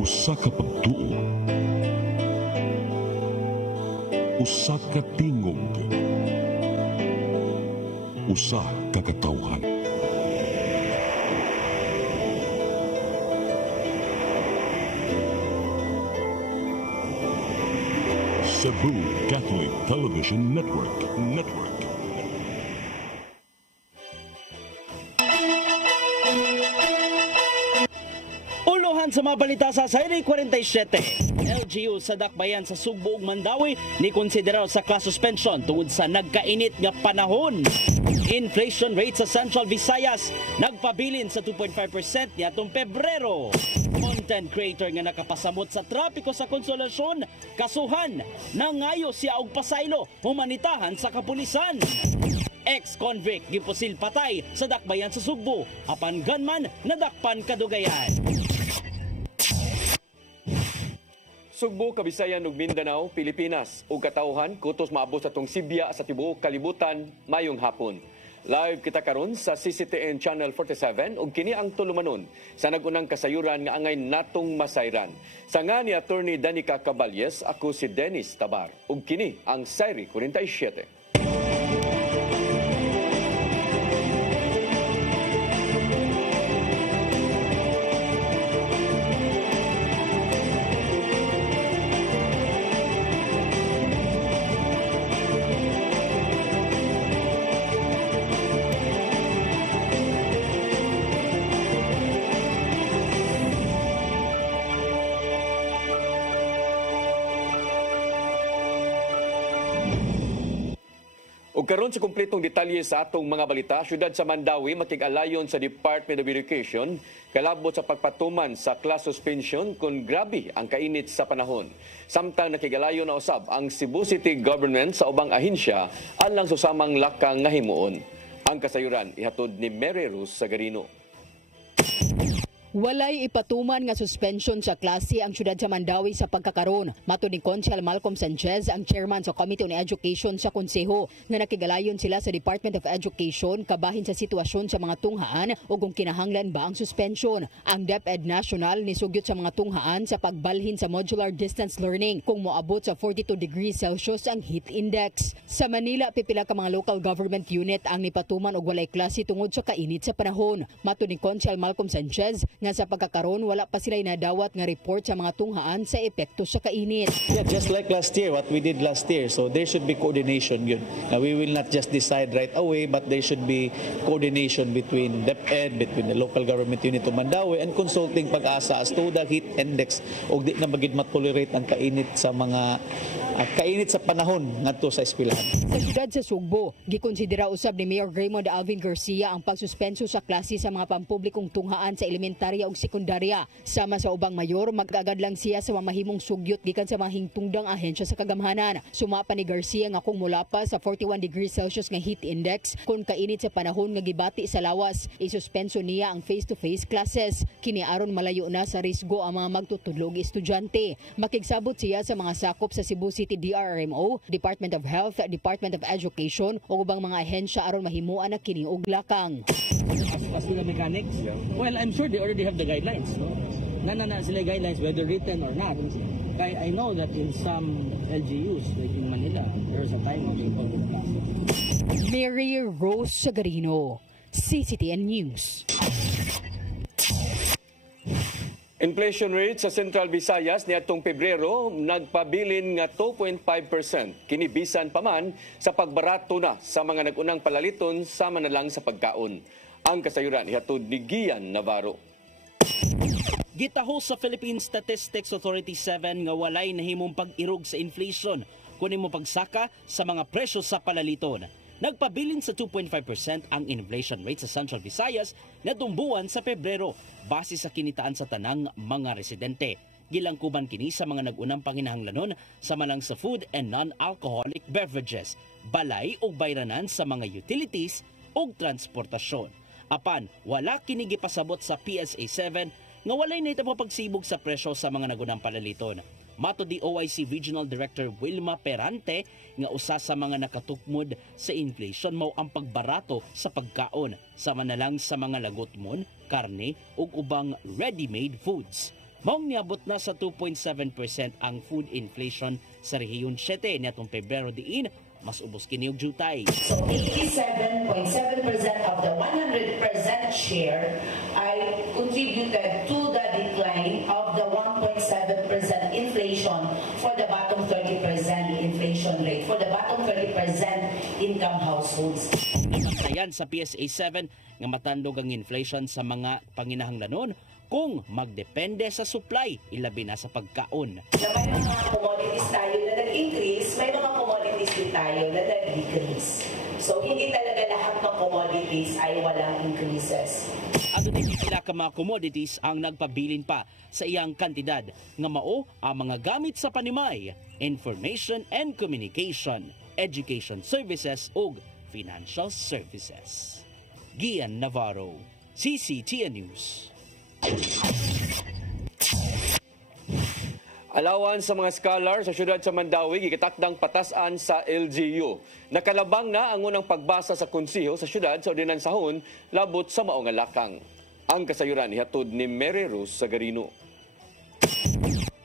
Usa ka pagtuo, usa ka tingog, usa ka katawhan. Cebu Catholic Television Network. Uluhan sa mga balita sa Sayri 47. LGU sa dakbayan sa Sugbo ug Mandawi ni konsideraw sa class suspension tungod sa nagkainit nga panahon. Inflation rate sa Central Visayas nagpabilin sa 2.5% niadtong Pebrero. Content creator nga nakapasamot sa trapiko sa Konsolasyon, kasuhan, nangayo siya og pasaylo, humanitahan sa kapulisan. Ex-convict gipusil patay sa dakbayan sa Sugbo, apan gunman nadakpan kadugayan. Sugbo, Kabisayan ug Mindanao, Pilipinas ug katawhan kutos maabot sa tong Sibya sa tibuok kalibutan mayong hapon. Live kita karon sa CCTN Channel 47 ug kini ang tulumanon sa nagunang kasayuran nga angay natong masayran. Sa nga ni Attorney Danica Caballes, ako si Dennis Tabar ug kini ang Sayri 47. Ug karon sa kumpletong detalye sa atong mga balita, syudad sa Mandawi makig-alayon sa Department of Education kalabot sa pagpatuman sa class suspension kung grabe ang kainit sa panahon. Samtang nakig-alayon na usab ang Cebu City Government sa ubang ahensya alang susamang lakang nga himuon. Ang kasayuran ihatod ni Mary Rose Sagarino. Walay ipatuman nga suspension sa klase ang syudad sa Mandawi sa pagkakaron. Matod ni Consul Malcolm Sanchez, ang chairman sa Committee on Education sa Konseho, nga nakigalayon sila sa Department of Education kabahin sa sitwasyon sa mga tunghaan o kung kinahanglan ba ang suspension. Ang DepEd National nisugyot sa mga tunghaan sa pagbalhin sa modular distance learning kung moabot sa 42 degrees Celsius ang heat index. Sa Manila, pipila ka mga local government unit ang nipatuman og walay klase tungod sa kainit sa panahon. Matod ni Consul Malcolm Sanchez, nga sa pagkakaron wala pa sila nadawat nga report sa mga tunghaan sa epekto sa kainit. Yeah, just like last year, what we did last year. So there should be coordination yun. Now, we will not just decide right away, but there should be coordination between DepEd, between the local government unit of Mandawi, and consulting pag-asa as to the heat index o di na magid matolerate ang kainit sa mga kainit sa panahon ngadto sa eskwelahan. Sa syudad sa Sugbo, gikonsidera usab ni Mayor Raymond Alvin Garcia ang pagsuspenso sa klase sa mga pampublikong tunghaan sa elementarya ug sekundarya. Sama sa ubang mayor, mag-agad lang siya sa mamahimong sugyot gikan sa mga hingtungdang ahensya sa kagamhanan. Sumapa ni Garcia nga kung mula pa sa 41 degrees Celsius nga heat index, kung kainit sa panahon nga gibati sa lawas, isuspenso niya ang face-to-face classes. Kini aron malayo na sa risgo ang mga magtutudlog estudyante. Makigsabot siya sa mga sakop sa Cebu City DRRMO, Department of Health, Department of Education o ubang mga ahensya aron mahimuan na kini og lakang. As to the mechanics, well, I'm sure they already have the guidelines. No? Na sila guidelines whether written or not. I know that in some LGUs, like in Manila, there's a time of involvement class. Mary Rose Sagarino, CCTN News. Inflation rate sa Central Visayas niadtong Pebrero nagpabilin nga 2.5%. Kini bisan pa man sa pagbarato na sa mga nagunang palaliton sama na lang sa pagkaon. Ang kasayuran ihatod ni Gian Navarro. Gitaho sa Philippine Statistics Authority 7 nga walay nahimong pag-irog sa inflation kunin mo pagsaka sa mga presyo sa palaliton. Nagpabilin sa 2.5% ang inflation rate sa Central Visayas na tumbuan sa Pebrero base sa kinitaan sa tanang mga residente. Gilangkuban kini sa mga nagunang panginahanglanon sama lang sa food and non-alcoholic beverages, balay o bayranan sa mga utilities o transportasyon. Apan, wala kini gipasabot sa PSA 7 nga walay nahitabo pagsibog sa presyo sa mga nagunang palaliton. Mato di OIC Regional Director Wilma Perante nga usa sa mga nakatukmod sa inflation mao ang pagbarato sa pagkaon sama na lang sa mga lagotmon, karne ug ubang ready-made foods. Maong niabot na sa 2.7% ang food inflation sa rehiyon 7 niatong Pebrero diin mas ubos kini og jutay. So 87.7% of the 100% share ay contributed to the decline of the 1.7% inflation for the bottom 30% inflation rate for the bottom 30% income households. Nabantayan sa PSA 7 nga matandog ang inflation sa mga panginahanglanon kung magdepende sa supply, ilabi na sa pagkaon. Na may mga commodities tayo na nag-increase, may mga commodities din tayo na nag-decrease. So hindi talaga lahat ng commodities ay walang increases. Ato din pila ka mga commodities ang nagpabilin pa sa iyang kantidad nga mao ang mga gamit sa panimay, information and communication, education services ug financial services. Gian Navarro, CCTN News. Alawan sa mga scholar sa siyudad sa Mandawi, gikitakdang patasan sa LGU. Nakalabang na ang unang pagbasa sa konsiho sa siyudad sa ordinansahon labot sa mao nga lakang. Ang kasayuran ihatod ni Mary Rose Sagarino.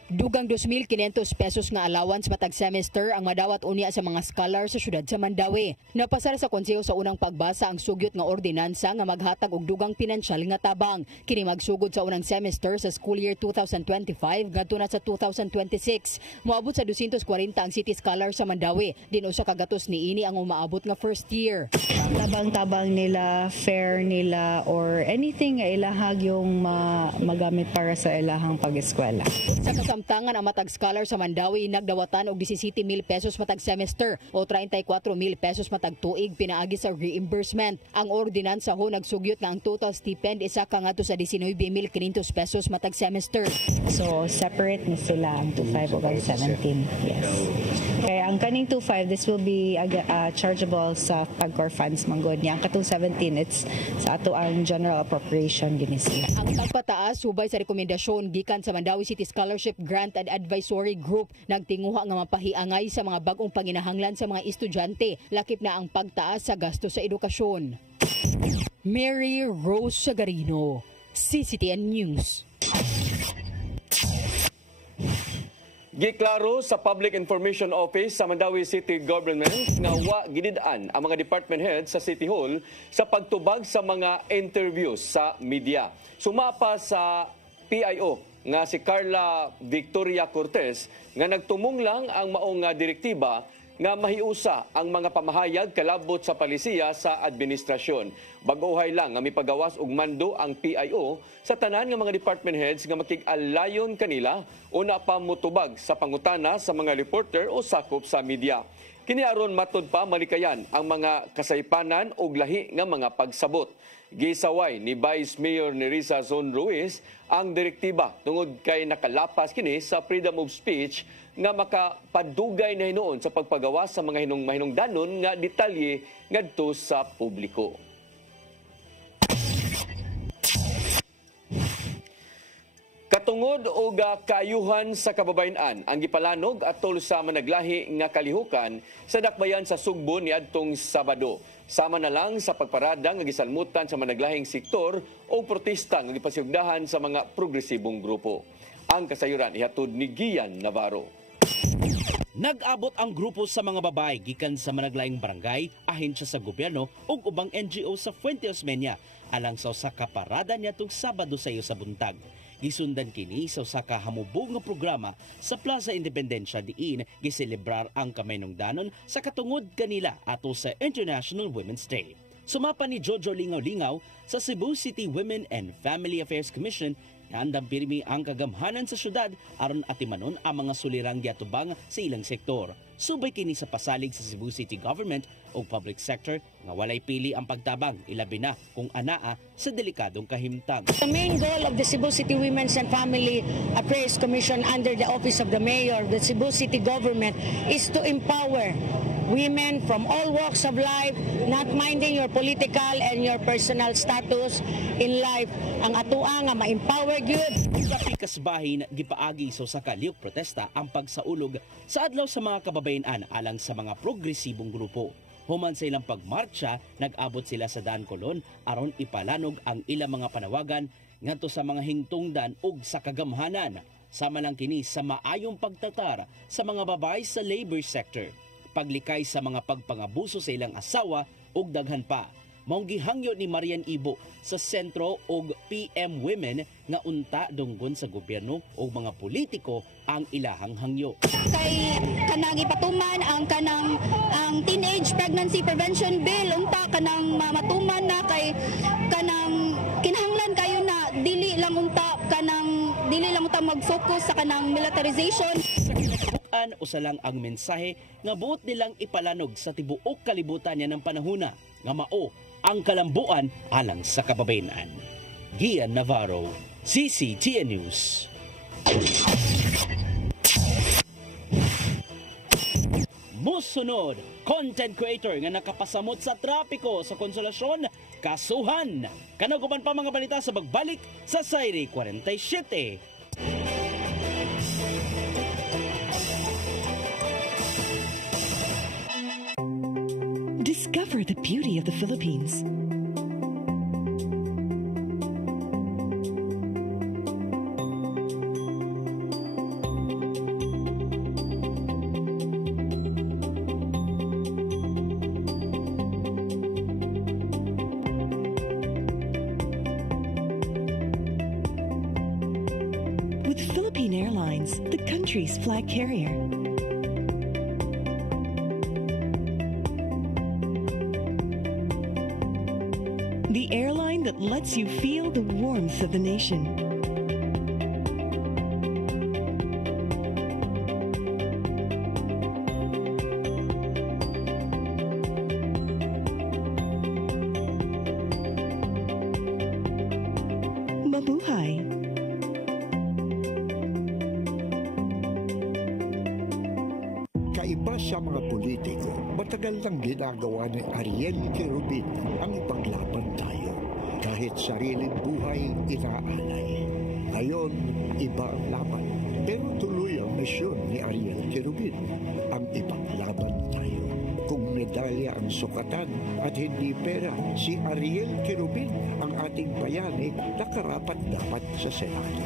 Dugang 2,500 pesos nga allowance matag semester ang madawat unya sa mga scholar sa syudad sa Mandawi. Napasara sa konseho sa unang pagbasa ang sugyot nga ordinansa nga maghatag og dugang pinansyal nga tabang. Kini magsugod sa unang semester sa school year 2025 ngadto na sa 2026. Moabot sa 240 ang city scholar sa Mandawi. Din usa ka gatos niini ang umaabot nga first year. Tabang-tabang nila, fare nila, or anything nga ilahag yung magamit para sa ilahang pag-eskwela. Sa kasamtangan ang matag scholar sa Mandawi nagdawatan og 17,000 pesos matag semester o 34,000 pesos matag tuig pinaagi sa reimbursement. Ang ordinansa ho nagsugyot nga ang total stipend isa ka ngadto sa 19,500 pesos matag semester. So, separate na sila ang 2.5 o ang 17. Yes. Kaya ang kaning 2.5, this will be chargeable sa PAGCOR funds manggod niya. Ang katong 17, it's sa ato ang general appropriation ginisi. Ang tagpataas subay sa rekomendasyon gikan sa Mandawi City Scholarship Grant and Advisory Group nagtinguha nga mapahiangay sa mga bag-ong panginahanglan sa mga estudyante lakip na ang pagtaas sa gasto sa edukasyon. Mary Rose Sagarino, CCTN News. Giklaro sa Public Information Office sa Mandawi City Government nga wa gidid-an ang mga department heads sa City Hall sa pagtubag sa mga interviews sa media. Sumapa sa PIO nga si Carla Victoria Cortez nga nagtumong lang ang maong direktiba nga mahiusa ang mga pamahayag kalabot sa palisiya sa administrasyon. Baguhay lang nga mipagawas og mando ang PIO sa tanan nga mga department heads nga makig-alayon kanila o napamutubag sa pangutana sa mga reporter o sakop sa media. Kini aron matud pa malikayan ang mga kasaypanan og lahi nga mga pagsabot. Gisaway ni Vice Mayor Nerissa Zon Ruiz ang direktiba tungod kay nakalapas kini sa freedom of speech nga makapadugay na hinuon sa pagpagawa sa mga mahinungdanon nga detalye ngadto sa publiko. Katungod og kaayuhan sa kababayen-an ang gipalanog atol sa managlahi nga kalihukan sa dakbayan sa Sugbo niadtong Sabado. Sama na lang sa pagparada nga gisalmutan sa managlahing sektor o protesta nga gipasigdahan sa mga progresibong grupo. Ang kasayuran ihatod ni Gian Navarro. Nag-abot ang grupo sa mga babay gikan sa managlaing barangay, ahensya sa gobyerno ug ubang NGO sa Fuente Osmeña alang sa usa ka parada niadtong Sabado sayo sa buntag. Gisundan kini sa usa ka hamubog nga programa sa Plaza Independencia diin giselebrar ang kamaynungdanon sa katungod kanila ato sa International Women's Day. Sumapa ni Jojo Lingaw-Lingaw sa Cebu City Women and Family Affairs Commission nga andam pirmi ang kagamhanan sa syudad aron atimanon ang mga sulirang giatubang sa ilang sektor. Subay kini sa pasalig sa Cebu City Government o public sector nga walay pili ang pagtabang ilabi na kung anaa sa delikadong kahimtang. The main goal of the Cebu City Women's and Family Affairs Commission under the Office of the Mayor of the Cebu City Government is to empower women from all walks of life, not minding your political and your personal status in life. Ang atoa nga ma-empower gyud. Sa pikasbahin gipaagi sa usa ka lihok protesta ang pagsaulog sa adlaw sa mga kababayen-an alang sa mga progresibong grupo. Human sa ilang pagmarcha, nag-abot sila sa Daan Colon aron ipalanog ang ilang mga panawagan ngadto sa mga hingtungdan ug sa kagamhanan. Sama lang kini sa maayong pagtatar sa mga babae sa labor sector, paglikay sa mga pagpangabuso sa ilang asawa ug daghan pa. Maong gihangyo ni Marian Ibo sa sentro og PM Women nga unta dunggon sa gobyerno o mga politiko ang ilahang hangyo. Kay kanang ipatuman ang teenage pregnancy prevention bill unta kanang matuman na kay kanang kinahanglan kayo na dili lang unta mag-focus sa kanang militarization. Usa lang ang mensahe nga buot nilang ipalanog sa tibuok kalibutan niya ng panahuna nga mao ang kalambuan alang sa kababayenan. Gian Navarro, CCTN News. Musunod, content creator nga nakapasamot sa trapiko sa Konsolasyon, kasuhan. Kanaguban pa mga balita sa pagbalik sa Sayri 47. Discover the beauty of the Philippines. With Philippine Airlines, the country's flag carrier. The airline that lets you feel the warmth of the nation. Mabuhay! Kaiba sa mga politiko, matagal nang ginagawa ni Ariel Querubin ang ipaglaban tayo. Kahit sariling buhay inaalay. Ngayon, iba ang laban. Pero tuloy ang misyon ni Ariel Querubin, ang ipaglaban tayo. Kung medalya ang sukatan at hindi pera, si Ariel Querubin, ang ating bayani, nakarapat dapat sa Senado.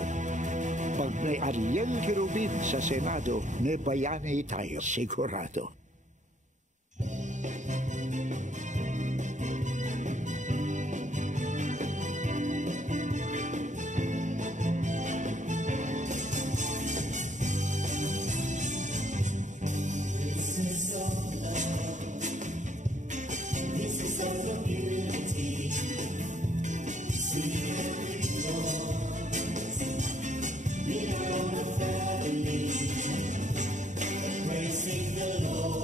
Pag may Ariel Querubin sa Senado, may bayani tayo sigurado. Praising the Lord.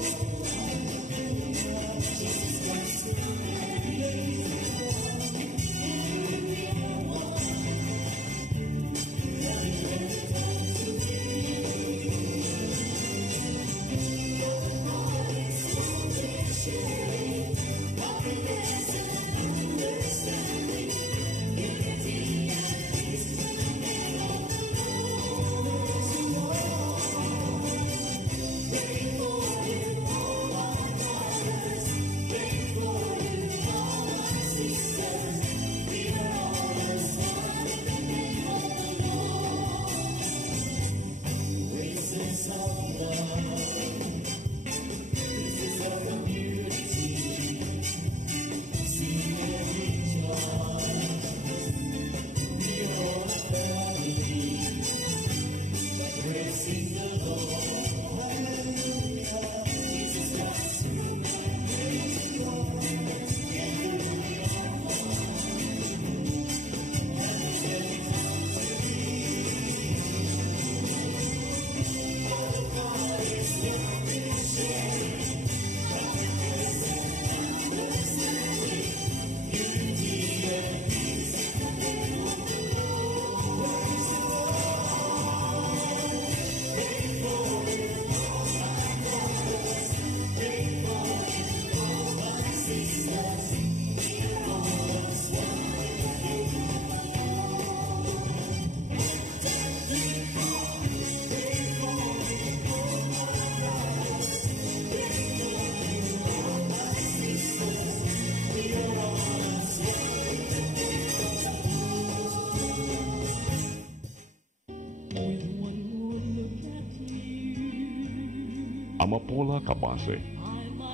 Amapola Cabase,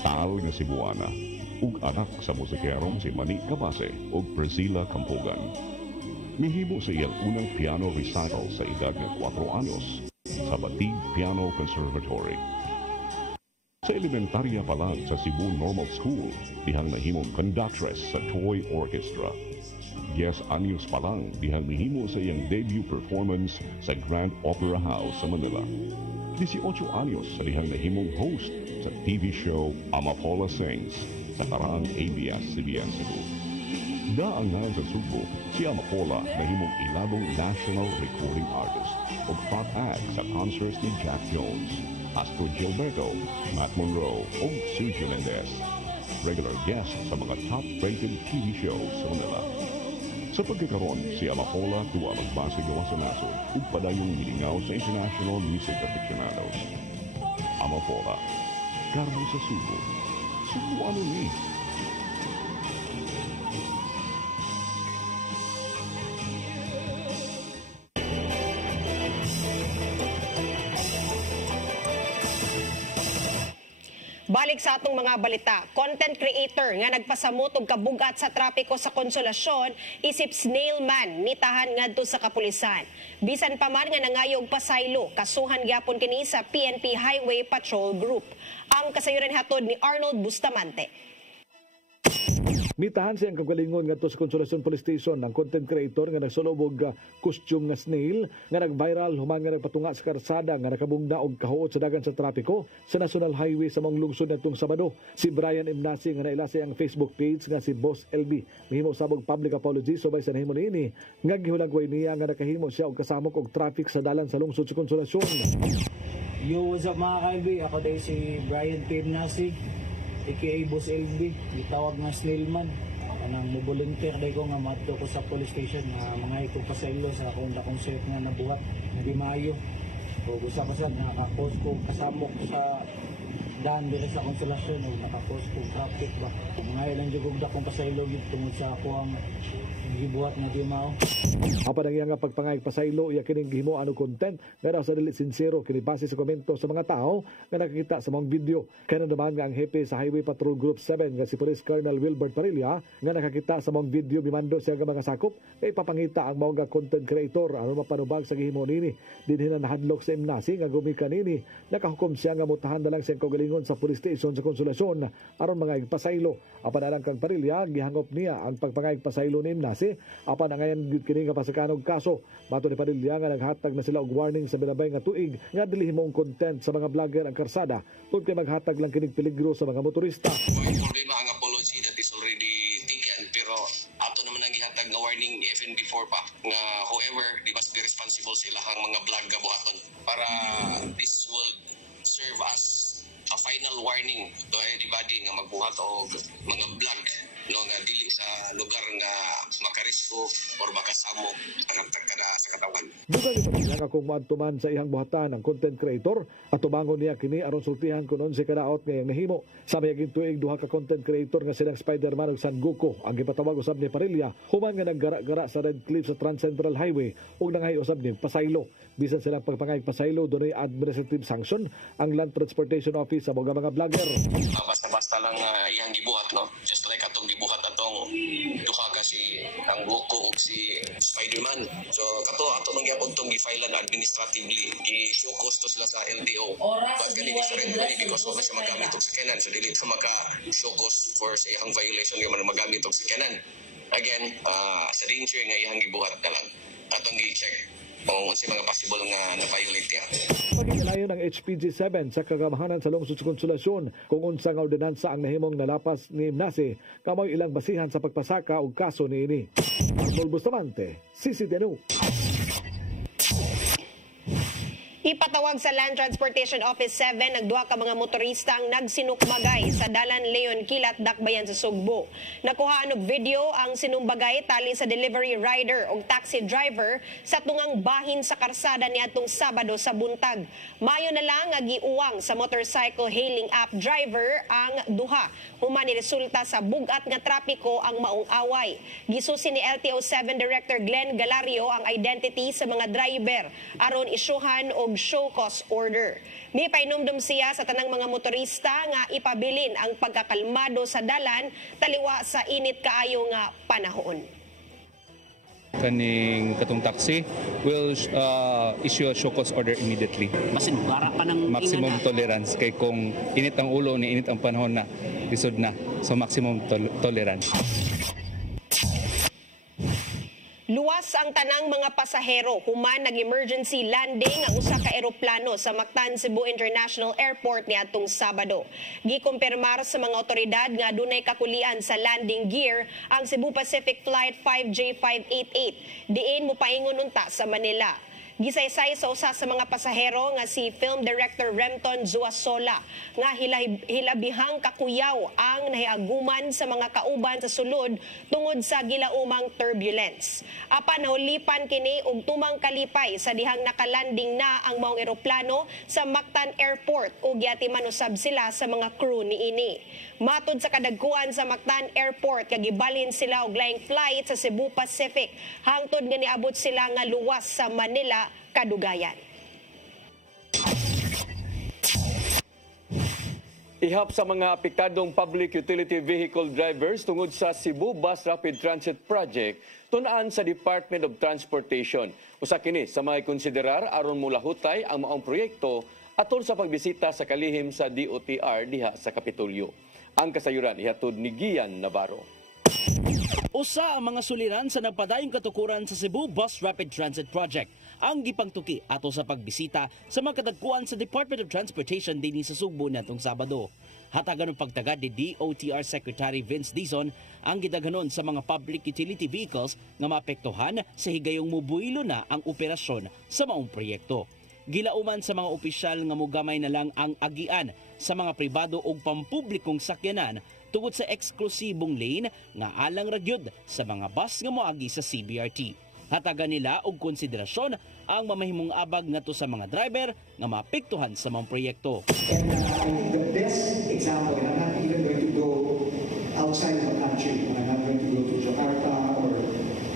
taal nga Cebuana, ug anak sa musikerong si Manny Cabase ug Priscilla Campogan. Mihimo sa iyang unang piano recital sa edad ng 4 anyos sa Batig Piano Conservatory. Sa elementarya pa lang sa Cebu Normal School, dihang nahimong conductress sa Toy Orchestra. 10 anyos pa lang dihang mihimo sa iyang debut performance sa Grand Opera House sa Manila. 18 anyos sa dihang nahimong host sa TV show Amapola Sings sa karaang ABS-CBN Cebu. Daangan sa Subo, si Amapola nahimong ilabong national recording artist o front act sa concerts ni Jack Jones, Astro Gilberto, Matt Monroe o Suzy Mendez. Regular guest sa mga top-rated TV shows sa Manila. Sa pagkakaroon, si Amapola tuwa magbase gawa sa nasod ug padayong milingaw sa international music aficionados. Amapola, Carmo sa Subo. Subo ano ni? Balik sa atong mga balita, content creator nga nagpasamot og kabugat sa trapiko sa Konsolasyon isip snail man nitahan ngadto sa kapulisan. Bisan pa man nga nangayog pasaylo, kasuhan gyapon kini sa PNP Highway Patrol Group. Ang kasayuran hatod ni Arnold Bustamante. Mitahan siyang kagalingon ngadto sa Konsolasyon Police Station ng content creator nga nagsulobog costume nga snail nga nag-viral human nga nagpatunga sa karsada nga nakabungda og kahuot sa dagan sa trapiko sa National Highway sa mga lungsod nitong Sabado. Si Brian Imnasi nga naila siyang Facebook page nga si Boss LB mihimo sabog public apology subay sa nahimo niini nga gihulagway niya nga nakahimo siya og kasamok og traffic sa dalan sa lungsod sa Konsolasyon. Yo, what's up mga kaibi? Ako day si Brian Imnasi, aka Boss LB, gitawag nga Snailman. Kanang mo-volunteer day ko nga madto ko sa police station nga mga itong pasaylo sa akong dakong set nga nabuhat na di maayo. O gusto ko sad nakakos ko kasamok sa daan dire sa Konsolasyon o nakakos ko traffic ba. Mga ilang jugog dakong pasaylo gid tungod sa ako ang gibuhat nga di mao. Apan ang iyang pagpangayag pasaylo iya kining gihimo ano content nga daw sa dili sincero kini base sa komento sa mga tao nga nakakita sa mga video. Kaya naman nga ang hepe sa Highway Patrol Group 7 nga si Police Colonel Wilbert Parilla nga nakakita sa mga video bimando siya nga mga sakop kay papangita ang mga content creator aron mapanubag sa gihimo nini. Dinhi na nahadlok sa Imnasi nga gumikan nini nakahukom siya nga mutahan na lang siyang kaugalingon sa police station sa Konsolasyon aron mga pasaylo. Apan alang kang Parilla gihangop niya ang pagpangayag pasaylo ni Imnasi apan angayan gid kini nga pasakanog kaso. Mato ni Parilla nga naghatag na sila og warning sa binabay nga tuig nga dili himong content sa mga vlogger ang karsada tungod kay maghatag lang kining peligro sa mga motorista. Problema ang apology that is already taken pero ato naman ang gihatag nga warning even before pa nga whoever di must be responsible sa ilahang mga vlog nga buhaton para this will serve as a final warning to anybody nga magbuhat og mga vlog no nga dili sa lugar nga makarisgo or makasamo kada sa katawan. Dugang ito nga kung maadtuman sa ihang buhatan ang content creator at tubangon niya kini aron sultihan kunon si kadaot ngayong nahimo. Sa mayaging tuig duha ka content creator nga silang Spider-Man ug San Goku ang gipatawag usab ni Parilla human nga naggara-gara sa Red Cliff sa Trans Central Highway ug nangay usab ni pasaylo. Bisan silang pagpangayag pasaylo dunay administrative sanction ang Land Transportation Office sa mga vlogger. Basta-basta lang iyang gibuhat no. Just like atong gibuhat atong duha ka si ang Goku ug si Spider-Man. So ato mangyapon tong gi-filean administratively. I-show cost sila sa LTO. But kani different way because wala siya magamit og sakyanan. So dili ka maka-show cost for sa iyang violation nga magamit og sakyanan. Again, sa danger nga iyang gibuhat na lang. Atong gi-check kung unsay mga possible nga na-violate niya. Pagkalayo ng HPG-7 sa kagamahanan sa lungsod sa Konsolasyon kung unsa nga ordinansa ang nahimong nalapas ni Imnasi kamoy ilang basihan sa pagpasaka og kaso niini. Arnold Bustamante, CCTV. Ipatawag sa Land Transportation Office 7 nagduha ka mga motorista ang nagsinukbagay sa Dalan Leon Kilat, Dakbayan sa Sugbo. Nakuhaan og video ang sinumbagay tali sa delivery rider o taxi driver sa tungang bahin sa karsada niadtong Sabado sa buntag. Mayo na lang nga giuwang sa motorcycle hailing app driver ang duha. Human ni resulta sa bugat nga trapiko ang maong away. Gisusi ni LTO7 Director Glenn Galario ang identity sa mga driver aron isyuhan og show show cause order. May painumdum siya sa tanang mga motorista nga ipabilin ang pagkakalmado sa dalan taliwa sa init kaayo nga panahon. Kaning katong taxi will issue a show cause order immediately. Basin para pa ng maximum tolerance kay kung init ang ulo ni init ang panahon na lisod na. So maximum tolerance. Luwas ang tanang mga pasahero human nag-emergency landing ang usa ka eroplano sa Mactan Cebu International Airport niadtong Sabado. Gikumpirmar sa mga otoridad nga dunay kakulian sa landing gear ang Cebu Pacific Flight 5J588 diin mopaingon unta sa Manila. Gisaysay sa usa sa mga pasahero nga si Film Director Remton Zuasola nga hilabihang kakuyaw ang nahiaguman sa mga kauban sa sulod tungod sa gilaumang turbulence. Apan nahulipan kini og tumang kalipay sa dihang nakalanding na ang maong eroplano sa Mactan Airport ug giatiman usab sila sa mga crew niini. Matod sa kadagkuan sa Mactan Airport kagibalhin sila og laing flight sa Cebu Pacific hangtod nga niabot sila nga luwas sa Manila kadugayan. Ihap sa mga apektadong public utility vehicle drivers tungod sa Cebu Bus Rapid Transit Project tunaan sa Department of Transportation. Usa kini sa mga konsiderar aron mulahutay ang maong proyekto atol sa pagbisita sa kalihim sa DOTR diha sa Kapitolyo. Ang kasayuran ihatod ni Gian Navarro. Usa ang mga suliran sa nagpadayong katukuran sa Cebu Bus Rapid Transit Project ang gipangtuki ato sa pagbisita sa mga kadagkuan sa Department of Transportation dinhi sa Sugbo natong Sabado. Hatagan ng pagtagad ni DOTR Secretary Vince Dizon ang gidaghanon sa mga public utility vehicles nga maapektuhan sa higayong mubuilo na ang operasyon sa maong proyekto. Gilauman sa mga opisyal nga mogamay na lang ang agian sa mga pribado o pampublikong sakyanan tungod sa eksklusibong lane nga alang ragyod sa mga bus nga moagi sa CBRT. Hatagan nila og konsiderasyon ang mamahimong abag ngadto sa mga driver nga maapektuhan sa mga proyekto. And I think the best example, and I'm not even going to go outside of the country. I'm not going to go to Jakarta or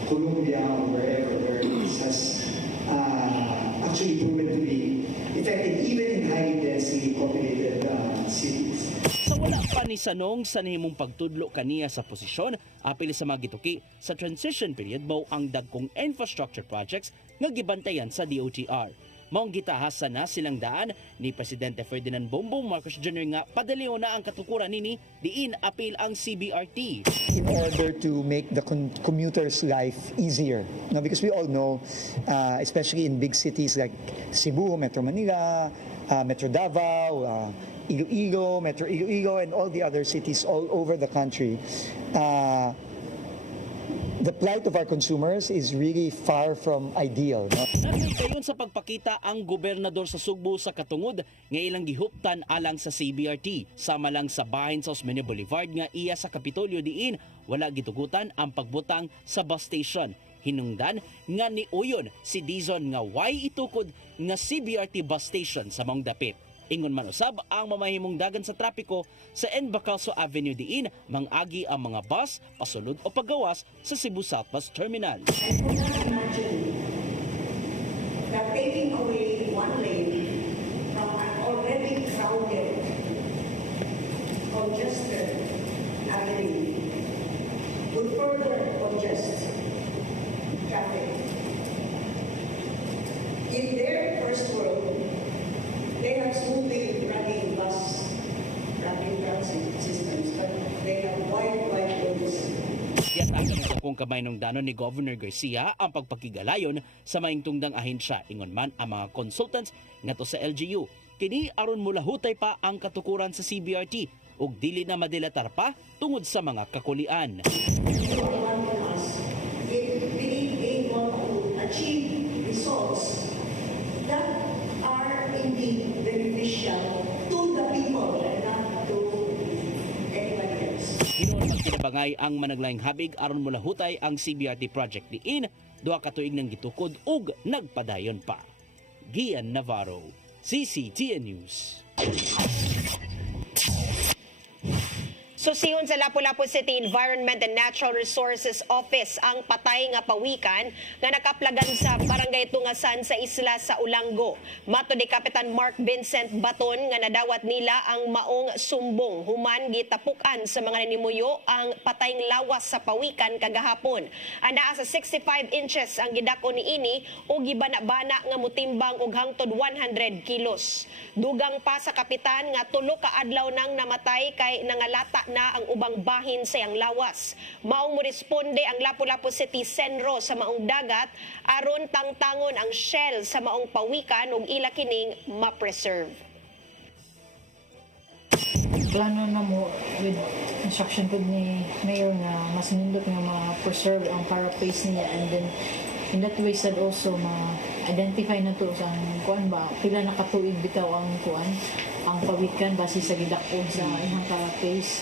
Colombia or wherever where this has actually proven to be effective even in highly densely populated cities. Sa wala pa ni Sanong sa nahimong pagtudlo kaniya sa posisyon, apil sa mga gituki sa transition period mao ang dagkong infrastructure projects nga gibantayan sa DOTR. Maong gitahasan na silang daan ni Presidente Ferdinand Bongbong Marcos Jr. nga padaliw na ang katukuran nini diin apil ang CBRT. In order to make the commuter's life easier. No, because we all know, especially in big cities like Cebu, Metro Manila, Metro Davao, Iloilo, Metro Iloilo, and all the other cities all over the country, the plight of our consumers is really far from ideal. No? Nagkayon sa pagpakita ang gobernador sa Sugbo sa katungod nga ilang gihuptan alang sa CBRT. Sama lang sa bahin sa Osmeña Boulevard nga iya sa Kapitolyo diin wala gitugutan ang pagbutang sa bus station. Hinungdan nga ni Uyon si Dizon nga why itukod nga CBRT bus station sa maong dapit. Ingon man usab ang mamahimong dagan sa trapiko sa N. Bacalso Avenue diin mangagi ang mga bus pasulod o paggawas sa Cebu South Bus Terminal. That taking away one lane from an already crowded, congested avenue would further congest traffic. In their first world, they have smoothly running bus rapid transit systems, but they have wide roads. Yatagan sa kung kamay nung danon ni Governor Garcia ang pagpakigalayon sa maing tungdang ahensya. Ingon man ang mga consultants ngadto sa LGU. Kini aron mulahutay pa ang katukuran sa CBRT ug dili na madilatar pa tungod sa mga kakulian. Being able to achieve results that are indeed beneficial to the people and not to anybody else. Hinoon magkinabangay ang managlaing habig aron mulahutay ang CBRT project diin duha ka tuig nang gitukod ug nagpadayon pa. Gian Navarro, CCTN News. Susihon sa Lapu-Lapu City Environment and Natural Resources Office ang patay nga pawikan nga nakaplagan sa barangay Tungasan sa isla sa Ulango. Mato ni Kapitan Mark Vincent Baton nga nadawat nila ang maong sumbong. Human gitapukan sa mga nanimuyo ang patayng lawas sa pawikan kagahapon. Anaa sa 65 inches ang gidako ni ini o gibana-bana nga mutimbang og hangtod 100 kilos. Dugang pa sa kapitan nga tulo ka adlaw nang namatay kay nangalata na ang ubang bahin sa iyang lawas. Maong moresponde ang Lapu-Lapu City Senro sa maong dagat aron tangtangon ang shell sa maong pawikan ug ila kining ma-preserve. Plano na mo with instruction ko ni Mayor nga mas nindot nga ma-preserve ang carapace niya, and then in that way sad also ma-identify na to sa kuan ba pila nakatuig bitaw ang kuan ang pawikan base sa gidakon sa ihang carapace.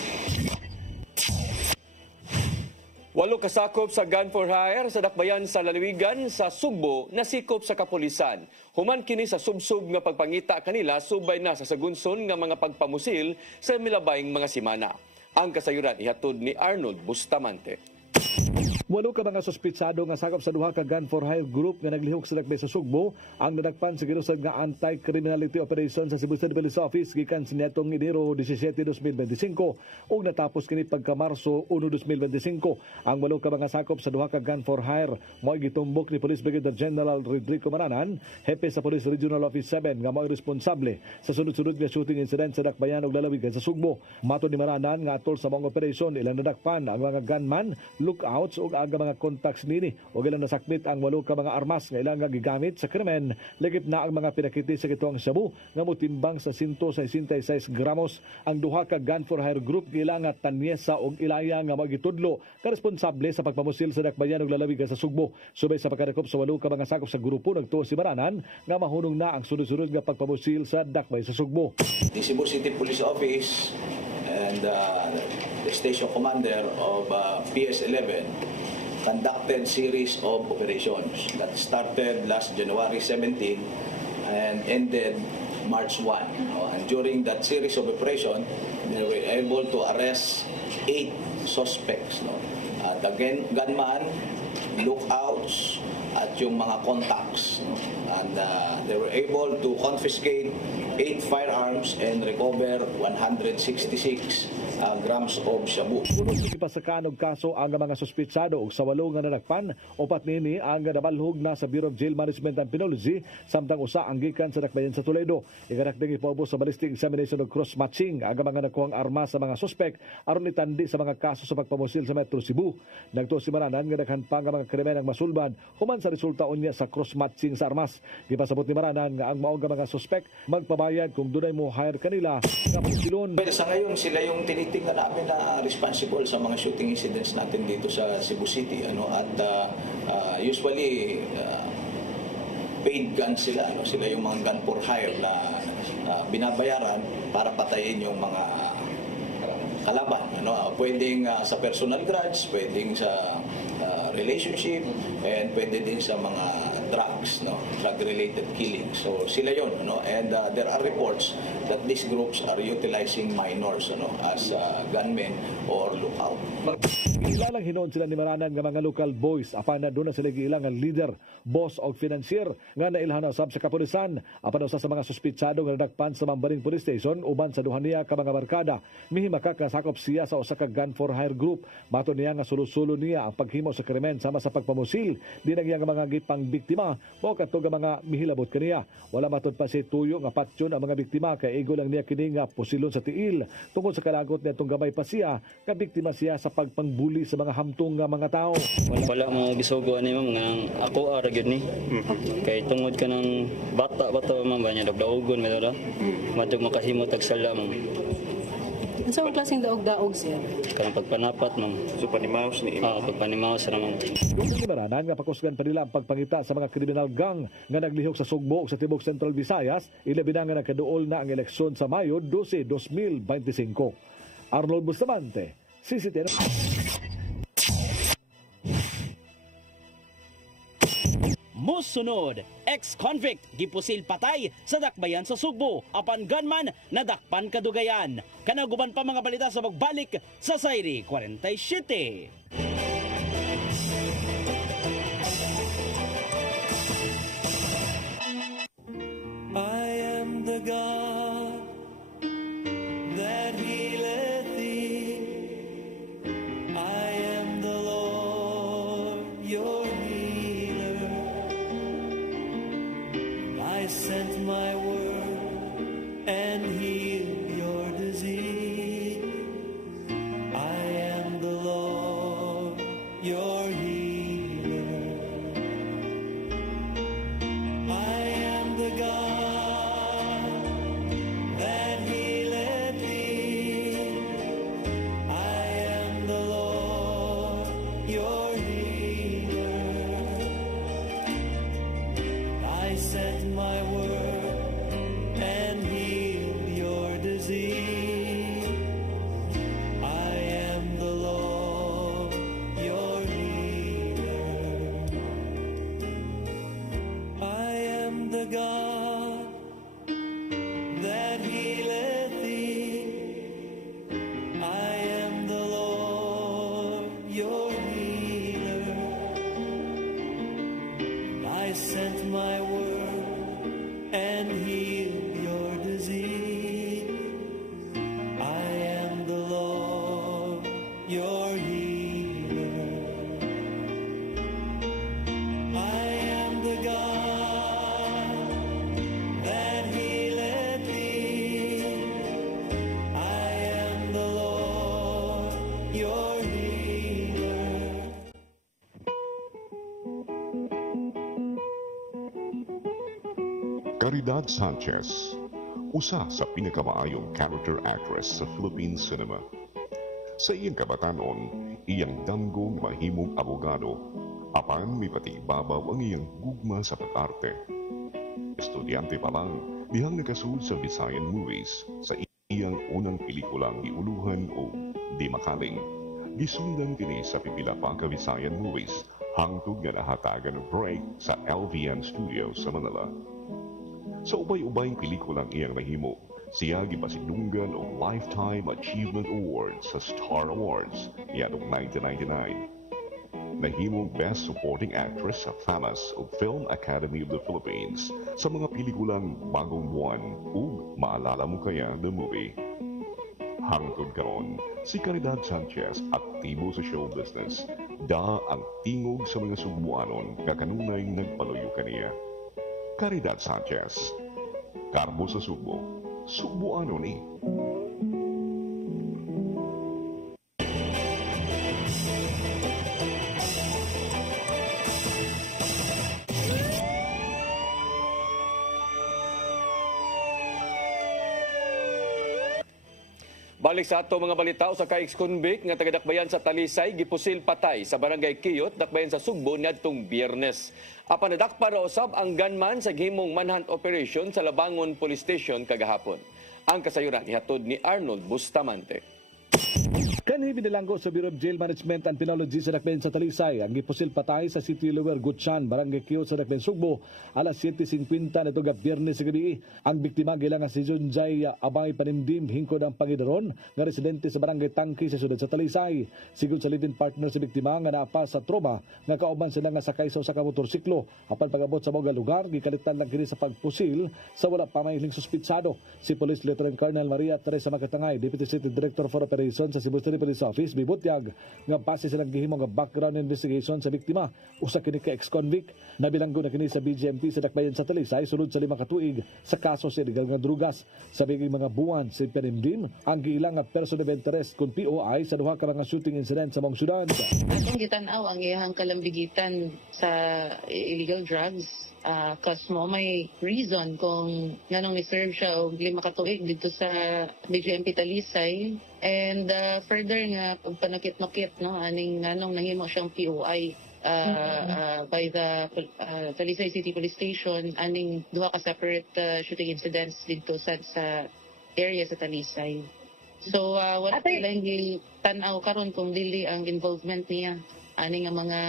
8 kasakop sa gun for hire sa dakbayan sa lalawigan sa Sugbo nasikop sa kapulisan. Human kini sa subsub nga pagpangita kanila subay na sa sagunson nga mga pagpamusil sa milabayng mga simana. Ang kasayuran ihatod ni Arnold Bustamante. 8 ka mga suspitsado nga sakop sa duha ka gun for hire group nga naglihok sa dakbay sa Sugbo ang nadakpan sa ginusad nga anti-criminality operation sa Cebu City Police Office gikan siniadtong Enero 17, 2025 ug natapos kini pagka Marso 1, 2025. Ang 8 ka mga sakop sa duha ka gun for hire mao gitumbok ni Police Brigadier General Rodrigo Maranan, hepe sa Police Regional Office 7 nga mao responsable sa sunod-sunod nga shooting incident sa dakbayan ug lalawigan sa Sugbo. Mato ni Maranan nga atol sa mga operasyon ilang nadakpan ang mga gunman, lookouts ug aga mga contacts nini o ilang nasakmit ang 8 ka mga armas nga ilang gigamit sa krimen. Legit na ang mga pinakiti sa gitong Shabu nga mutimbang sa 166 gramos. Ang duha ka gun for hire group ilang nga Tanyesa og Ilaya nga magitudlo ka responsable sa pagpamusil sa dakbayan ug lalawigan sa Sugbo. Subay sa pagkadakop sa 8 ka mga sakop sa grupo nagtuo si Maranan nga mahunong na ang sunod-sunod nga pagpamusil sa dakbay sa Sugbo. The Cebu City Police Office and the station commander of PS11 conducted series of operations that started last January 17 and ended March 1. And during that series of operation, they were able to arrest 8 suspects. The gunman, lookouts, at yung mga contacts. And they were able to confiscate 8 firearms and recover 166 grams of shabu. Ipasakaan og kaso ang mga suspitsado og sa 8 nga nadakpan, 4 nini ang nabalhog na sa Bureau of Jail Management and Penology, samtang usa ang gikan sa dakbayan sa Toledo. Iganakding ipaubos sa ballistic examination og cross-matching ang mga nakuhang armas sa mga suspect aron itandi sa mga kaso sa pagpamusil sa Metro Cebu. Nagtuo si Maranan nga daghan pa nga mga krimen ang masulban human sa resulta unya sa cross-matching sa armas. Gipasabot ni Maranan nga ang mao nga mga suspect magpabayad kung dunay mo hire kanila nga pusilon. Pero sa ngayon sila yung tinitingnan namin na responsible sa mga shooting incidents natin dito sa Cebu City, at usually paid guns sila, sila yung mga gun for hire na binabayaran para patayin yung mga kalaban, pwedeng sa personal grudge, pwedeng sa relationship, and pwede din sa mga drugs, drug-related killings. So sila yun, and there are reports that these groups are utilizing minors as gunmen or lookout. Ilalang hinoon sila ni Maranan nga mga local boys apan na doon na sila giilang leader, boss o financier nga nailhan usab sa kapulisan. Apan usa sa mga suspitsado nga nadakpan sa Mambaling Police Station uban sa duha niya ka mga barkada. Mihimaka kasakop siya sa usa ka gun for hire group. Mato niya nga sulo-sulo niya ang paghimo sa krimen sama sa pagpamusil. Di na nga mga gipang biktima mao kadto nga mga mihilabot kaniya. Wala matud pa si tuyo nga patyon ang mga biktima kay igo lang niya kini nga pusilon sa tiil tungod sa kalagot nitong gamay pa siya ka biktima siya sa pagpangbuli sa mga hamtong nga mga tao. Wala mo gisugo ani ma'am nga ako ara gyud ni. Kay tungod ka ng bata ma'am banya dagdaogon mi ra. Matug makahimo tag sala ma'am. Unsa ang klaseng daog-daog siya? Kanang pagpanapat ma'am. So panimaos ni imo. Pagpanimaos ra ma'am. Doon Maranan nga pakusgan pa nila ang pagpangita sa mga criminal gang nga naglihok sa Sugbo ug sa tibuok Central Visayas, ilabi na nga nakaduol na ang eleksyon sa Mayo 12, 2025. Arnold Bustamante, CCTV. Musunod, ex-convict gipusil patay sa dakbayan sa Sugbo. Apan gunman nadakpan kadugayan. Kanaguban pa mga balita sa pagbalik sa Sayri 47. I am the God that healeth thee. I am the Lord, your healer. I sent my word and healed your disease. I am the Lord, your healer. I am the God that healeth thee. I am the Lord, your healer. I sent my word and healed your disease. I am the Lord, your healer. I am the God that healeth thee. I am the Lord, your healer. I sent my word and healed your disease. I am the Lord, your healer. I am the God that healeth thee. I am the Lord, your healer. Caridad Sanchez, usa sa pinakamaayong character actress sa Philippine cinema. Sa iyang kabatanon, iyang damgong mahimong abogado, apan may patibabaw ang iyang gugma sa pag-arte. Estudyante pa lang, dihang nakasul sa Visayan movies sa iyang unang pelikulang Iuluhan o Di Makaling. Gisundan kini sa pipila pa ka Visayan movies hangtod nga nahatagan ng break sa LVN Studios sa Manila. Sa ubay-ubayng pelikulang iyang nahimo, siya gipasidunggan og Lifetime Achievement Award sa Star Awards niadtong 1999. Nahimong Best Supporting Actress sa FAMAS o Film Academy of the Philippines sa mga pelikulang Bagong Buwan ug Maalala Mo Kaya the Movie. Hangtod karon, si Caridad Sanchez aktibo sa show business. Da ang tingog sa mga Sugbuanon nga kanunay nagpaluyo kaniya. Caridad Sanchez, Karbo sa Sugbo, Sugbuanon ni. Balik sa ato mga balita sa ka-ex-convict nga taga-dakbayan sa Talisay gipusil patay sa barangay Kiyot, dakbayan sa Sugbo niadtong Biyernes. Apan nadakpa ra usab ang gunman sa gihimong manhunt operation sa Labangon Police Station kagahapon. Ang kasayuran ihatod ni Arnold Bustamante. Kanhi binilanggo sa Bureau of Jail Management and Penology sa Dakbayan sa Talisay ang gipusil patay sa City Lower Gutsan, Barangay Kiyot sa Dakbayan Sugbo alas 7:50 nito gab Biyernes sa gabi. Ang biktima gilang si Junjay Abay Panimdim hingkod ang pangidaron nga residente sa Barangay Tangki sa sudad sa Talisay. Sigud sa live-in partner sa biktima nga naapa sa trauma nga kauban sila nga sakay sa usa ka motorsiklo. Apan pag-abot sa mga lugar gikalitan lang kini sa pagpusil sa wala pa mahiling suspitsado. Si Police Lieutenant Colonel Maria Teresa Makatangay, Deputy City Director for Operations sa Cebu City Police Office, bibutyag nga base silang gihimo nga background investigation sa biktima. Usa kini ka ex-convict na bilanggo na kini sa BGMT sa Dakbayan sa Talisay sulod sa 5 ka tuig sa kaso sa illegal nga drugas. Sa bigay mga buwan si Panimdim ang giilang nga person of interest kung POI sa duha ka mga shooting incident sa mong syudad. Atong gitanaw ang iyang kalambigitan sa illegal drugs. Kas mo may reason kung nganong ni-serve siya og 5 ka tuig dito sa BGMP Talisay. And further nga pagpanakit-nakit no aning nganong nahimo siyang POI by the Talisay City Police Station aning duha ka separate shooting incidents dito sa area sa Talisay. So wala lang tan-aw karon kung dili ang involvement niya ani nga mga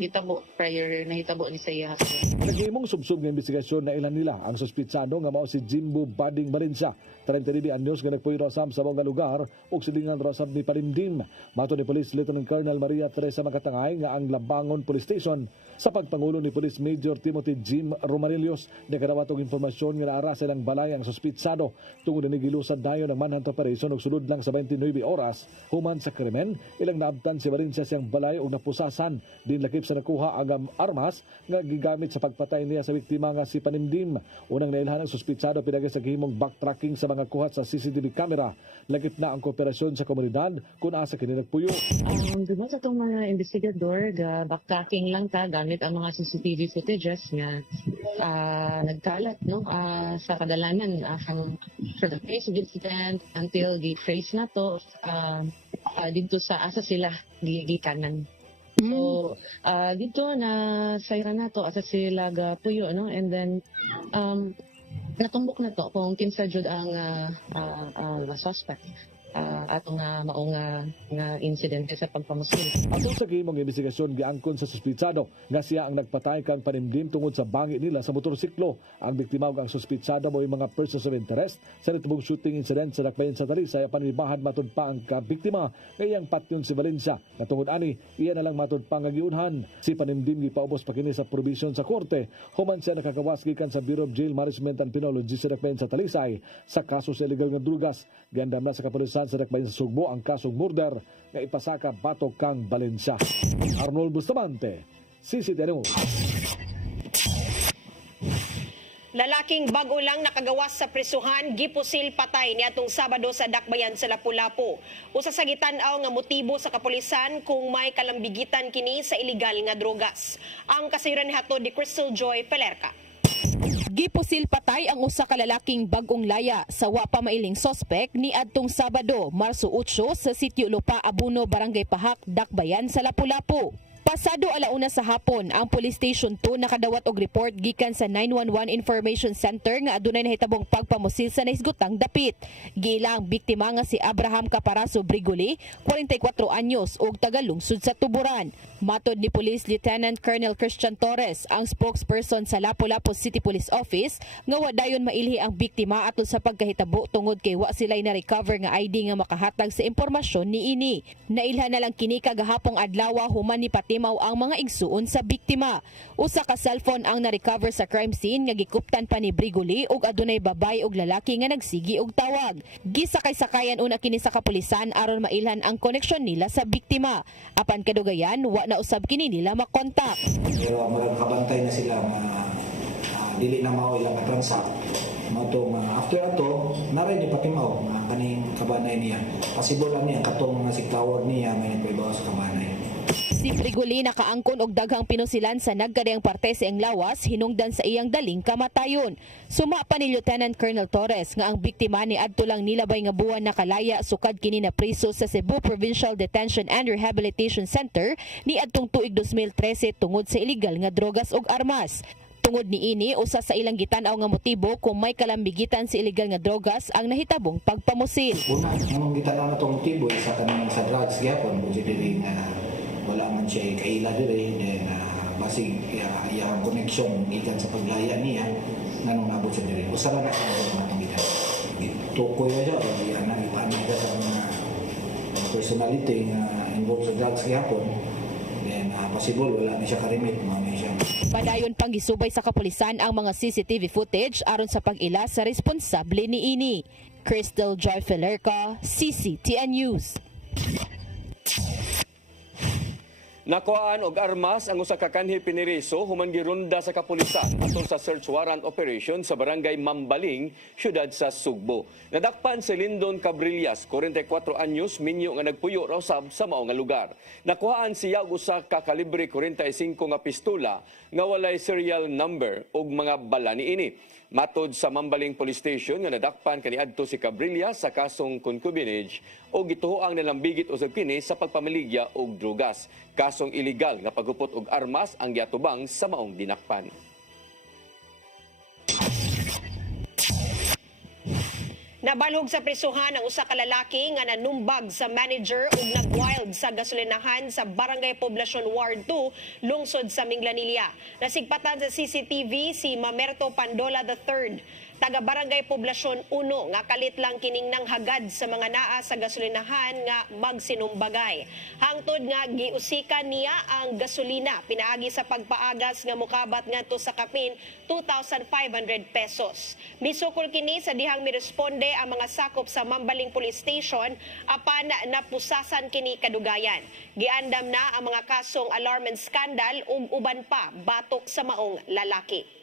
hitabo prior na hitabo ni sa iya husband. Naghimong subsub nga investigasyon na ilan nila ang suspitsado nga mao si Jimbo Bading Marinsa, 32 anyos nga nagpuyo rasam sa mga lugar ug silingan rasam ni Palimdim. Mato ni Police Lieutenant Colonel Maria Teresa Makatangay nga ang Labangon Police Station sa pagpangulo ni Police Major Timothy Jim Romarillos nakadawat og impormasyon nga naara silang balay ang suspitsado tungod ni gilusad dayon ng manhunt operation ug sulod lang sa 29 oras human sa krimen. Ilang naabtan si Marinsa siyang balay ug napusasan din lakip sa nakuha ang armas nga gigamit sa pagpatay niya sa biktima nga si Panimdim. Unang nailhan ang suspitsado pinagi sa gihimong backtracking sa mga kuhat sa CCTV camera. Lakip na ang kooperasyon sa komunidad kung asa kini nagpuyo. Diba sa itong mga investigador, backtracking lang ta gamit ang mga CCTV footages nga nagkalat no sa kadalanan from the face of the incident until the trace na to dito sa asa sila gikanan. So dito na sayra na to asa sila puyo no, and then natumbok na to kung kinsa jud ang suspect atong maong nga incident sa pagpamusil. Ato sa gihimong investigasyon giangkon sa suspitsado nga siya ang nagpatay kang Panimdim tungod sa bangi nila sa motorsiklo. Ang biktima ug ang suspitsado mo'y mga persons of interest sa nitubong shooting incident sa Dakbayan sa Talisay apan mibahan matud pa ang kabiktima nga iyang patyon si Valencia. Natungod ani iya na lang matud pa nga giunhan. Si Panimdim gipaubos pa kini sa probisyon sa korte human siya nakagawas gikan sa Bureau of Jail Management and Penology sa Dakbayan sa Talisay sa kaso sa illegal nga drugas. Giandam na sa kapulisan sa Dakbayan sa Sugbo ang kasong murder nga ipasaka batok kang Valencia. Arnold Bustamante, CCTV News. Lalaking bago lang nakagawas sa prisuhan, gipusil patay niadtong Sabado sa Dakbayan sa Lapu-Lapu. Usa sa gitan-aw nga motibo sa kapulisan kung may kalambigitan kini sa illegal nga drogas. Ang kasayuran ni hatod ni Crystal Joy Pelerca. Gipusil patay ang usa ka lalaking bag-ong laya sa wa pa mailing sospek ni adtong Sabado, Marso 8 sa Sitio Lupa, Abuno, Barangay Pahak, Dakbayan sa Lapu-Lapu. Pasado alauna sa hapon, ang Police Station 2 nakadawat og report gikan sa 911 Information Center nga adunay nahitabong pagpamusil sa naisgutang dapit. Giila ang biktima nga si Abraham Caparazo Brigoli, 44 anyos ug taga-lungsod sa Tuburan. Matod ni Police Lieutenant Colonel Christian Torres, ang spokesperson sa Lapu-Lapu City Police Office, nga wadayon mailhi ang biktima atol sa pagkahitabo tungod kay wa sila'y na-recover nga ID nga makahatag sa impormasyon ni ini. Nailhan na lang kini kagahapong adlaw human ni patimaw ang mga igsuon sa biktima. Usa ka cellphone ang na-recover sa crime scene nga gikuptan pa ni Brigoli ug adunay babay ug lalaki nga nagsigi og tawag. Gisakay-sakayan una kini sa kapulisan aron mailhan ang koneksyon nila sa biktima. Apan kadugayan wa na usab kini nila makontak. Pero magkabantay na sila dili na mao ilang transact. Matong after ato naray ni patimaw kaning kabanay niya. Possible lang niya katong mga siklawor niya may nagpaibaw sa kabanay. Si Brigoli nakaangkon og daghang pinusilan sa nagkadayang parte sa iyang lawas hinungdan sa iyang daling kamatayon. Suma pa ni Lieutenant Colonel Torres nga ang biktima ni adto lang nilabay nga buwan nakalaya sukad kini na priso sa Cebu Provincial Detention and Rehabilitation Center ni adtong tuig 2013 tungod sa illegal nga drogas ug armas. Tungod ni ini, usa sa ilang gitan-aw nga motibo kung may kalambigitan sa illegal nga drogas ang nahitabong pagpamusil. Una, ang gitan-aw na itong motibo sa kanang sa drugs gyapon kung dili wala man siya kaila dire then basig iyang koneksyon gikan sa paglaya niya nganong nabot sa dire. Usa ra na matong gikan. Tukoy wa siya o iyan na iban na sa mga personality nga involved sa drugs gyapon. Then possible wala ni siya karimit mga siya. Padayon pang gisubay sa kapulisan ang mga CCTV footage aron sa pag-ila sa responsable ni ini. Crystal Joy Pelerca, CCTN News. Nakuhaan og armas ang usa ka kanhi piniriso human gironda sa kapulisan atol sa search warrant operation sa barangay Mambaling, siyudad sa Sugbo. Nadakpan si Lindon Cabrillas, 44 anyos, minyo nga nagpuyo raw sa mao nga lugar. Nakuhaan siya og usa ka kalibre 45 nga pistola nga walay serial number ug mga bala niini. Matod sa Mambaling Police Station nga nadakpan kaniadto si Cabrillas sa kasong concubinage o gituhoang nalambigit usab kini sa pagpamaligya og drugas. Kasong illegal nga paghupot og armas ang giatubang sa maong dinakpan. Nabalhog sa prisuhan ang usa ka lalaki nga nanumbag sa manager ug nagwild sa gasolinahan sa Barangay Poblacion Ward 2, lungsod sa Minglanilla. Nasigpatan sa CCTV si Mamerto Pandola III. Taga Barangay Poblacion 1 nga kalit lang kining nang hagad sa mga naa sa gasolinahan nga magsinumbagay. Hangtod nga giusikan niya ang gasolina pinaagi sa pagpaagas nga mukabat ngadto sa kapin 2,500 pesos. Misukol kini sa dihang miresponde ang mga sakop sa Mambaling Police Station apan napusasan kini kadugayan. Giandam na ang mga kasong alarm and scandal ug uban pa batok sa maong lalaki.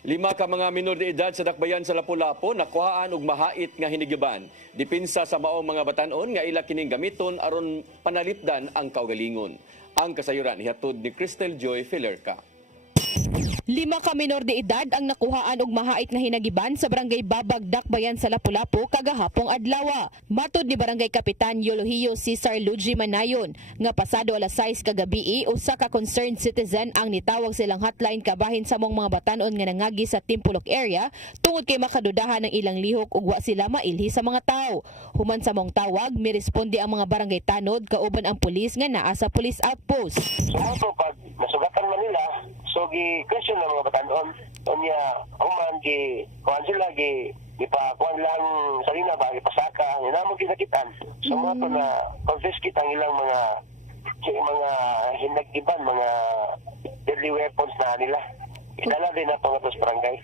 Lima ka mga minor de edad sa Dakbayan sa Lapu-Lapu nakuhaan og mahait nga hinigiban. Dipinsa sa maong mga batan-on nga ila kining gamiton aron panalipdan ang kaugalingon. Ang kasayuran hihatod ni Crystal Joy Filerca. 5 ka minor de edad ang nakuhaan og mahait nga hinagiban sa Barangay Babag, Dakbayan sa Lapu-Lapu kagahapong adlaw. Matod ni Barangay Kapitan Eulogio Cesar Luigi Manayon nga pasado alas 6 kagabi usa ka concerned citizen ang nitawag silang hotline kabahin sa mong mga batan-on nga nangagi sa Timpulok area tungod kay makadudahan ng ilang lihok ug wa sila mailhi sa mga tawo. Human sa mong tawag, miresponde ang mga barangay tanod kauban ang pulis nga naa sa police outpost. So pag nasugatan man nila, so gi-question ng mga batanon, unya human kuhan sila ipakuhan lang salina ba ipasaka yun namang kinakitan. So mga na confiscate ang ilang mga hinagiban, mga deadly weapons na nila. Idala din na pangatos barangay.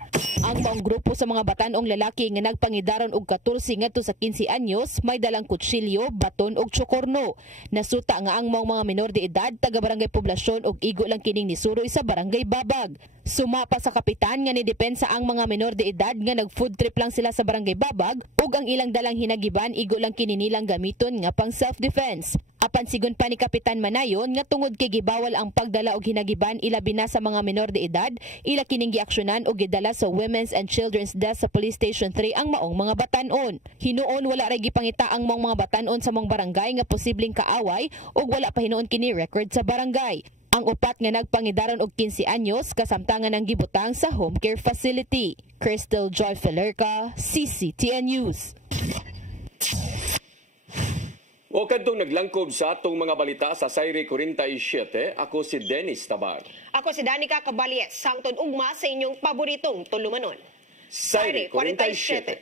Ang maong grupo sa mga batanong lalaki nga nagpangidaron og 14 ngadto sa 15 anyos may dalang kutsilyo, baton ug tsokorno. Nasuta nga ang mga minor de edad taga Barangay Poblacion og igo lang kining nisuroy sa Barangay Babag. Sumapa sa kapitan nga nidepensa ang mga minor de edad nga nag-food trip lang sila sa Barangay Babag ug ang ilang dalang hinagiban igo lang kini nilang gamiton nga pang self-defense. Apan sigon pa ni Kapitan Manayon nga tungod kay gibawal ang pagdala og hinagiban ilabi na sa mga minor de edad, ila kining giaksyonan og gidala sa Women's and Children's Desk sa Police Station 3 ang maong mga batan-on. Hinuon wala ray gipangita ang mga batan-on sa mga barangay nga posibleng kaaway ug wala pa hinuon kini record sa barangay. Ang upat nga nagpangidaron og 15 anyos kasamtangan ng gibutang sa home care facility. Crystal Joy Filerca, CCTN News. O kadtong naglangkob sa atong mga balita sa Sayre 47, ako si Dennis Tabar. Ako si Danica Caballes, sangtod ugma sa inyong paboritong tulumanon. Sayre 47.